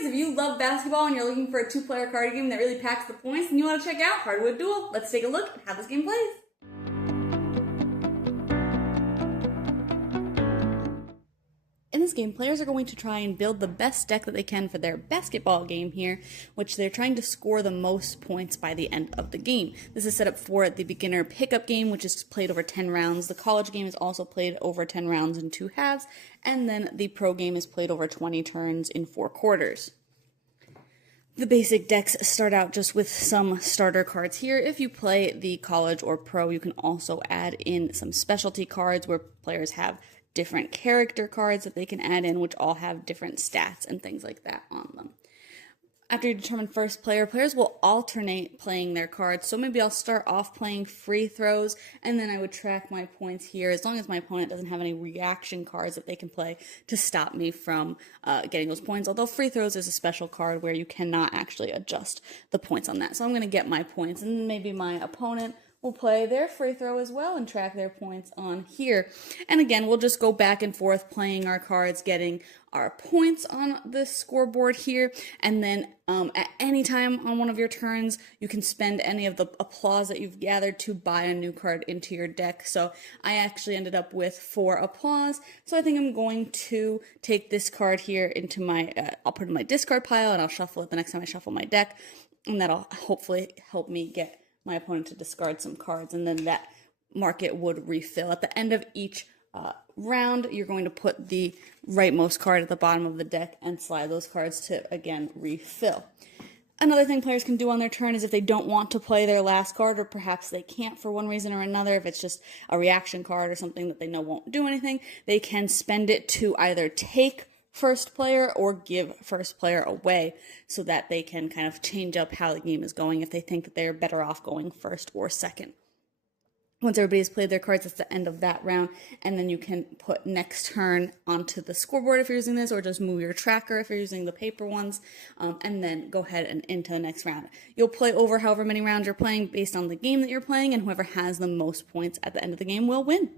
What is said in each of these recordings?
guys, if you love basketball and you're looking for a two-player card game that really packs the points, then you want to check out Hardwood Duel. Let's take a look at how this game plays. In this game, players are going to try and build the best deck that they can for their basketball game here, which they're trying to score the most points by the end of the game. This is set up for the beginner pickup game, which is played over 10 rounds. The college game is also played over 10 rounds in 2 halves, and then the pro game is played over 20 turns in 4 quarters. The basic decks start out just with some starter cards here. If you play the college or pro, you can also add in some specialty cards where players have different character cards that they can add in, which all have different stats and things like that on them. After you determine first player, players will alternate playing their cards. So maybe I'll start off playing free throws, and then I would track my points here as long as my opponent doesn't have any reaction cards that they can play to stop me from getting those points. Although free throws is a special card where you cannot actually adjust the points on that. So I'm going to get my points, and maybe my opponent will play their free throw as well and track their points on here. And again, we'll just go back and forth playing our cards, getting our points on the scoreboard here. And then at any time on one of your turns, you can spend any of the applause that you've gathered to buy a new card into your deck. So I actually ended up with 4 applause. So I think I'm going to take this card here into my, I'll put it in my discard pile and I'll shuffle it the next time I shuffle my deck. And that'll hopefully help me get my opponent to discard some cards, and then that market would refill. At the end of each round, you're going to put the rightmost card at the bottom of the deck and slide those cards to, again, refill. Another thing players can do on their turn is if they don't want to play their last card, or perhaps they can't for one reason or another, if it's just a reaction card or something that they know won't do anything, they can spend it to either take first player or give first player away so that they can kind of change up how the game is going if they think that they're better off going first or second. Once everybody's played their cards, that's the end of that round, and then you can put next turn onto the scoreboard if you're using this, or just move your tracker if you're using the paper ones, and then go ahead and into the next round. You'll play over however many rounds you're playing based on the game that you're playing, and whoever has the most points at the end of the game will win.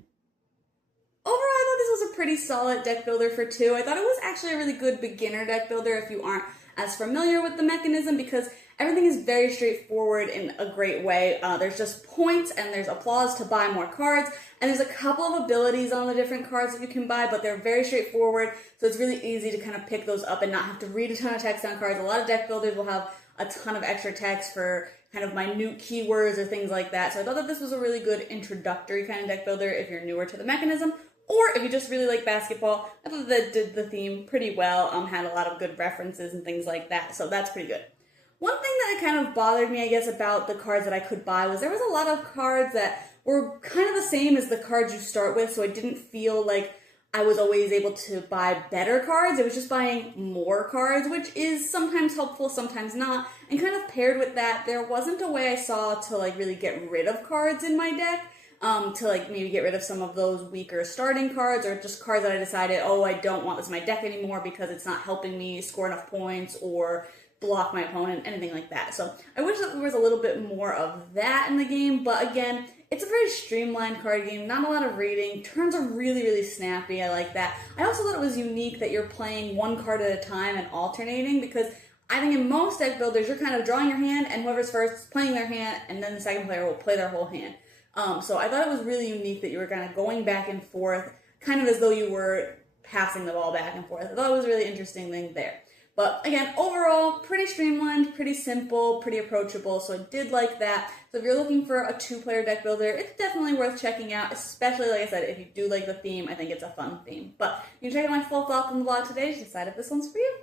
Overall, I thought this was a pretty solid deck builder for 2. I thought it was actually a really good beginner deck builder if you aren't as familiar with the mechanism, because everything is very straightforward in a great way. There's just points and there's applause to buy more cards, and there's a couple of abilities on the different cards that you can buy, but they're very straightforward, so it's really easy to kind of pick those up and not have to read a ton of text on cards. A lot of deck builders will have a ton of extra text for kind of minute keywords or things like that, so I thought that this was a really good introductory kind of deck builder if you're newer to the mechanism. Or if you just really like basketball, I thought that did the theme pretty well, had a lot of good references and things like that, so that's pretty good. One thing that kind of bothered me, I guess, about the cards that I could buy was there was a lot of cards that were kind of the same as the cards you start with, so I didn't feel like I was always able to buy better cards. It was just buying more cards, which is sometimes helpful, sometimes not, and kind of paired with that, there wasn't a way I saw to like really get rid of cards in my deck. To like maybe get rid of some of those weaker starting cards, or just cards that I decided, oh, I don't want this in my deck anymore because it's not helping me score enough points or block my opponent, anything like that. So I wish that there was a little bit more of that in the game, but again, it's a very streamlined card game, not a lot of reading. Turns are really, really snappy. I like that. I also thought it was unique that you're playing one card at a time and alternating, because I think in most deck builders, you're kind of drawing your hand, and whoever's first is playing their hand, and then the second player will play their whole hand. So I thought it was really unique that you were kind of going back and forth, kind of as though you were passing the ball back and forth. I thought it was a really interesting thing there. But again, overall, pretty streamlined, pretty simple, pretty approachable, so I did like that. So if you're looking for a 2-player deck builder, it's definitely worth checking out, especially, like I said, if you do like the theme. I think it's a fun theme. But you can check out my full thoughts on the blog today to decide if this one's for you.